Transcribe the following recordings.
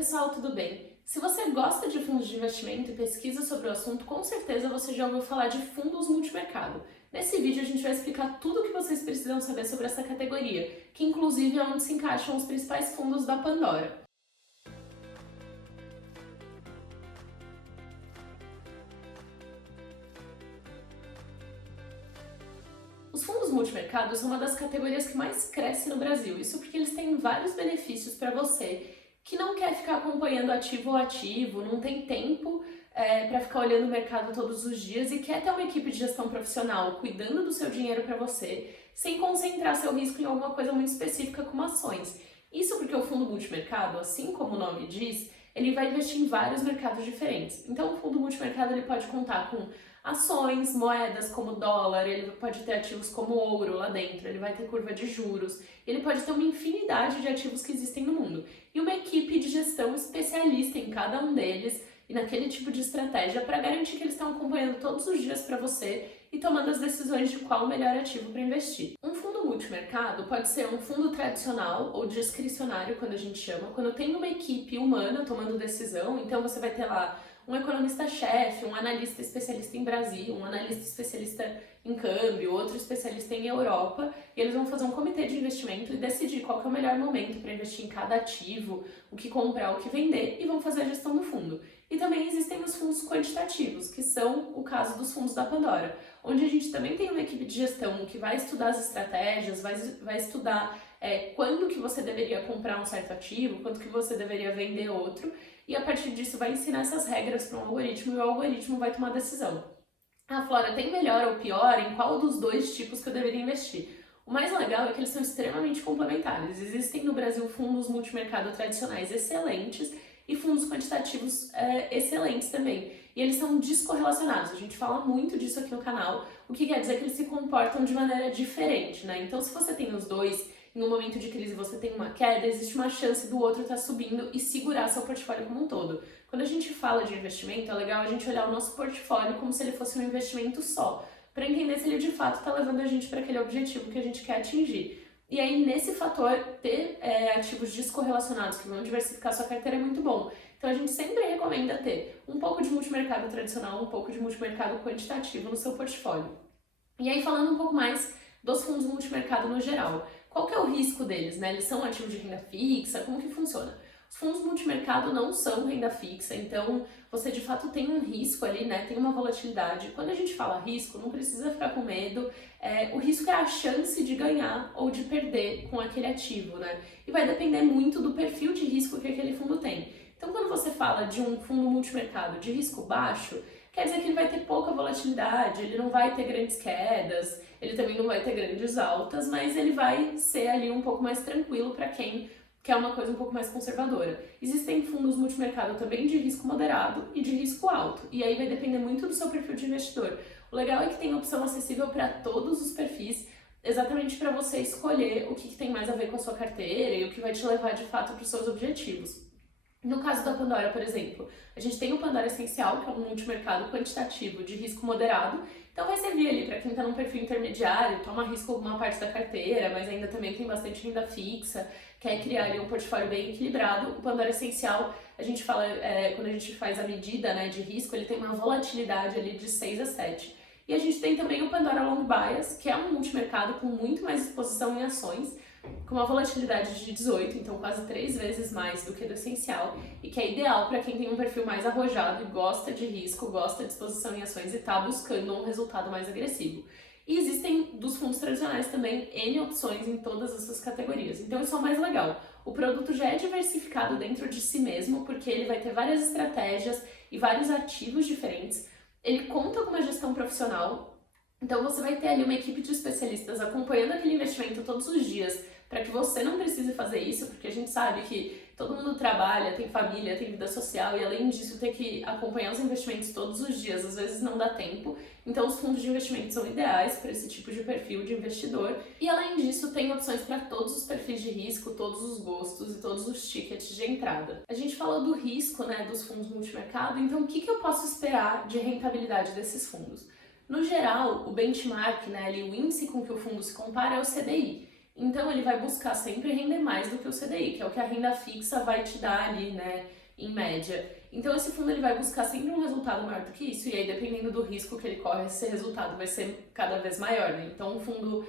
pessoal, tudo bem? Se você gosta de fundos de investimento e pesquisa sobre o assunto, com certeza você já ouviu falar de fundos multimercado. Nesse vídeo a gente vai explicar tudo o que vocês precisam saber sobre essa categoria, que inclusive é onde se encaixam os principais fundos da Pandora. Os fundos multimercado são uma das categorias que mais cresce no Brasil, isso porque eles têm vários benefícios para você que não quer ficar acompanhando ativo ou ativo, não tem tempo para ficar olhando o mercado todos os dias e quer ter uma equipe de gestão profissional cuidando do seu dinheiro para você, sem concentrar seu risco em alguma coisa muito específica como ações. Isso porque o fundo multimercado, assim como o nome diz, ele vai investir em vários mercados diferentes. Então o fundo multimercado ele pode contar com ações, moedas como dólar, ele pode ter ativos como ouro lá dentro, ele vai ter curva de juros, ele pode ter uma infinidade de ativos que existem no mundo. E uma equipe de gestão especialista em cada um deles e naquele tipo de estratégia para garantir que eles estão acompanhando todos os dias para você e tomando as decisões de qual o melhor ativo para investir. Um fundo multimercado pode ser um fundo tradicional ou discricionário, quando a gente chama, quando tem uma equipe humana tomando decisão, então você vai ter lá um economista-chefe, um analista especialista em Brasil, um analista especialista em câmbio, outro especialista em Europa, e eles vão fazer um comitê de investimento e decidir qual que é o melhor momento para investir em cada ativo, o que comprar, o que vender, e vão fazer a gestão do fundo. E também existem os fundos quantitativos, que são o caso dos fundos da Pandora, onde a gente também tem uma equipe de gestão que vai estudar as estratégias, vai estudar quando que você deveria comprar um certo ativo, quando que você deveria vender outro, e a partir disso vai ensinar essas regras para um algoritmo e o algoritmo vai tomar a decisão. Ah, Flora, tem melhor ou pior em qual dos dois tipos que eu deveria investir? O mais legal é que eles são extremamente complementares. Existem no Brasil fundos multimercado tradicionais excelentes e fundos quantitativos excelentes também. E eles são descorrelacionados, a gente fala muito disso aqui no canal, o que quer dizer que eles se comportam de maneira diferente, né? Então se você tem os dois, em um momento de crise você tem uma queda, existe uma chance do outro estar subindo e segurar seu portfólio como um todo. Quando a gente fala de investimento, é legal a gente olhar o nosso portfólio como se ele fosse um investimento só, para entender se ele de fato está levando a gente para aquele objetivo que a gente quer atingir. E aí, nesse fator, ter ativos descorrelacionados que vão diversificar sua carteira é muito bom. Então, a gente sempre recomenda ter um pouco de multimercado tradicional, um pouco de multimercado quantitativo no seu portfólio. E aí, falando um pouco mais dos fundos multimercado no geral, qual que é o risco deles, né? Eles são ativos de renda fixa? Como que funciona? Os fundos multimercado não são renda fixa, então você de fato tem um risco ali, né? Tem uma volatilidade. Quando a gente fala risco, não precisa ficar com medo. O risco é a chance de ganhar ou de perder com aquele ativo, né? E vai depender muito do perfil de risco que aquele fundo tem. Então, quando você fala de um fundo multimercado de risco baixo, quer dizer que ele vai ter pouca volatilidade, ele não vai ter grandes quedas, ele também não vai ter grandes altas, mas ele vai ser ali um pouco mais tranquilo para quem quer uma coisa um pouco mais conservadora. Existem fundos multimercado também de risco moderado e de risco alto, e aí vai depender muito do seu perfil de investidor. O legal é que tem opção acessível para todos os perfis, exatamente para você escolher o que tem mais a ver com a sua carteira e o que vai te levar de fato para os seus objetivos. No caso da Pandora, por exemplo, a gente tem o Pandora Essencial, que é um multimercado quantitativo de risco moderado, então vai servir ali para quem está num perfil intermediário, toma risco alguma parte da carteira, mas ainda também tem bastante renda fixa, quer criar ali um portfólio bem equilibrado. O Pandora Essencial, a gente fala, quando a gente faz a medida, né, de risco, ele tem uma volatilidade ali de 6 a 7. E a gente tem também o Pandora Long Bias, que é um multimercado com muito mais exposição em ações, com uma volatilidade de 18, então quase 3 vezes mais do que do essencial, e que é ideal para quem tem um perfil mais arrojado e gosta de risco, gosta de exposição em ações e está buscando um resultado mais agressivo. E existem dos fundos tradicionais também N opções em todas essas categorias, então isso é o mais legal. O produto já é diversificado dentro de si mesmo, porque ele vai ter várias estratégias e vários ativos diferentes, ele conta com uma gestão profissional. Então você vai ter ali uma equipe de especialistas acompanhando aquele investimento todos os dias, para que você não precise fazer isso, porque a gente sabe que todo mundo trabalha, tem família, tem vida social e além disso ter que acompanhar os investimentos todos os dias, às vezes não dá tempo. Então os fundos de investimento são ideais para esse tipo de perfil de investidor e além disso tem opções para todos os perfis de risco, todos os gostos e todos os tickets de entrada. A gente falou do risco, né, dos fundos multimercado, então o que eu posso esperar de rentabilidade desses fundos? No geral, o benchmark, né, ali, o índice com que o fundo se compara é o CDI. Então ele vai buscar sempre render mais do que o CDI, que é o que a renda fixa vai te dar ali, né, em média. Então esse fundo ele vai buscar sempre um resultado maior do que isso, e aí dependendo do risco que ele corre, esse resultado vai ser cada vez maior, né? Então um fundo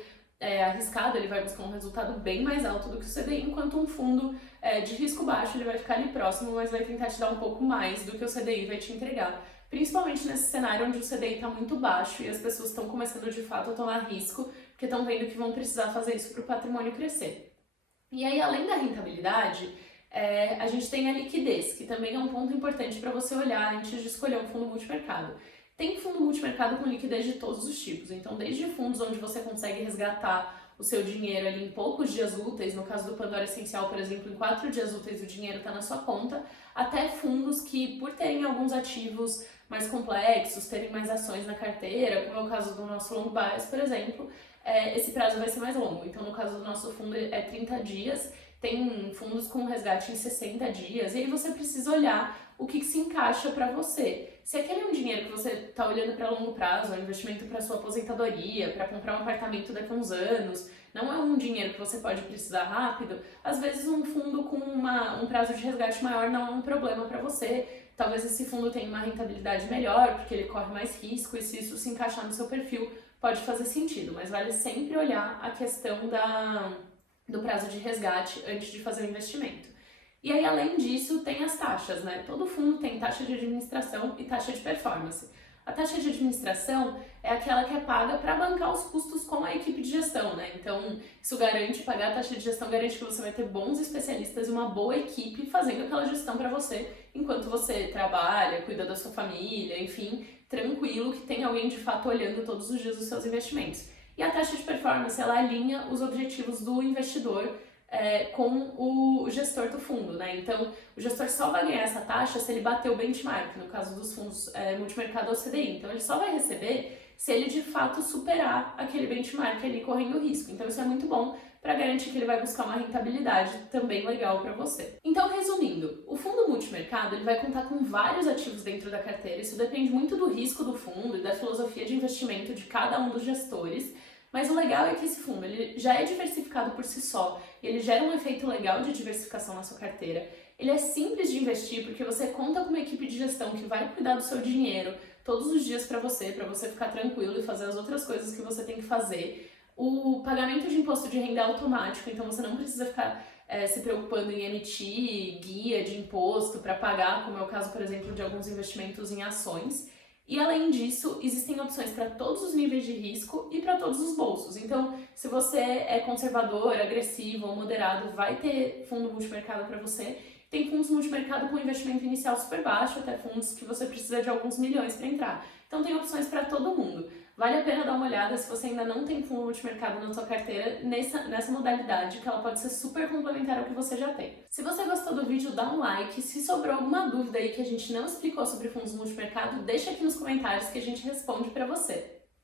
arriscado, ele vai buscar um resultado bem mais alto do que o CDI, enquanto um fundo de risco baixo, ele vai ficar ali próximo, mas vai tentar te dar um pouco mais do que o CDI vai te entregar. Principalmente nesse cenário onde o CDI está muito baixo e as pessoas estão começando de fato a tomar risco, porque estão vendo que vão precisar fazer isso para o patrimônio crescer. E aí, além da rentabilidade, a gente tem a liquidez, que também é um ponto importante para você olhar antes de escolher um fundo multimercado. Tem fundo multimercado com liquidez de todos os tipos, então desde fundos onde você consegue resgatar o seu dinheiro ali em poucos dias úteis, no caso do Pandora Essencial, por exemplo, em 4 dias úteis o dinheiro está na sua conta, até fundos que, por terem alguns ativos mais complexos, terem mais ações na carteira, como é o caso do nosso long bias, por exemplo, esse prazo vai ser mais longo. Então, no caso do nosso fundo, é 30 dias, tem fundos com resgate em 60 dias, e aí você precisa olhar o que se encaixa para você. Se aquele é um dinheiro que você está olhando para longo prazo, é um investimento para sua aposentadoria, para comprar um apartamento daqui a uns anos, não é um dinheiro que você pode precisar rápido, às vezes um fundo com um prazo de resgate maior não é um problema para você. Talvez esse fundo tenha uma rentabilidade melhor, porque ele corre mais risco, e se isso se encaixar no seu perfil, pode fazer sentido, mas vale sempre olhar a questão do prazo de resgate antes de fazer o investimento. E aí, além disso, tem as taxas, né? Todo fundo tem taxa de administração e taxa de performance. A taxa de administração é aquela que é paga para bancar os custos com a equipe de gestão, né? Então, isso garante, pagar a taxa de gestão garante que você vai ter bons especialistas e uma boa equipe fazendo aquela gestão para você, enquanto você trabalha, cuida da sua família, enfim, tranquilo, que tem alguém de fato olhando todos os dias os seus investimentos. E a taxa de performance, ela alinha os objetivos do investidor com o gestor do fundo, né? Então, o gestor só vai ganhar essa taxa se ele bater o benchmark, no caso dos fundos multimercado ou CDI. Então, ele só vai receber se ele de fato superar aquele benchmark ali correndo risco. Então, isso é muito bom para garantir que ele vai buscar uma rentabilidade também legal para você. Então, resumindo, o fundo multimercado ele vai contar com vários ativos dentro da carteira. Isso depende muito do risco do fundo e da filosofia de investimento de cada um dos gestores. Mas o legal é que esse fundo ele já é diversificado por si só, ele gera um efeito legal de diversificação na sua carteira, ele é simples de investir porque você conta com uma equipe de gestão que vai cuidar do seu dinheiro todos os dias para você ficar tranquilo e fazer as outras coisas que você tem que fazer. O pagamento de imposto de renda é automático, então você não precisa ficar se preocupando em emitir guia de imposto para pagar, como é o caso, por exemplo, de alguns investimentos em ações. E além disso, existem opções para todos os níveis de risco e para todos os bolsos. Então, se você é conservador, agressivo ou moderado, vai ter fundo multimercado para você. Tem fundos multimercado com investimento inicial super baixo, até fundos que você precisa de alguns milhões para entrar. Então, tem opções para todo mundo. Vale a pena dar uma olhada se você ainda não tem fundo multimercado na sua carteira nessa modalidade, que ela pode ser super complementar ao que você já tem. Se você gostou do vídeo, dá um like. Se sobrou alguma dúvida aí que a gente não explicou sobre fundos multimercado, deixa aqui nos comentários que a gente responde para você.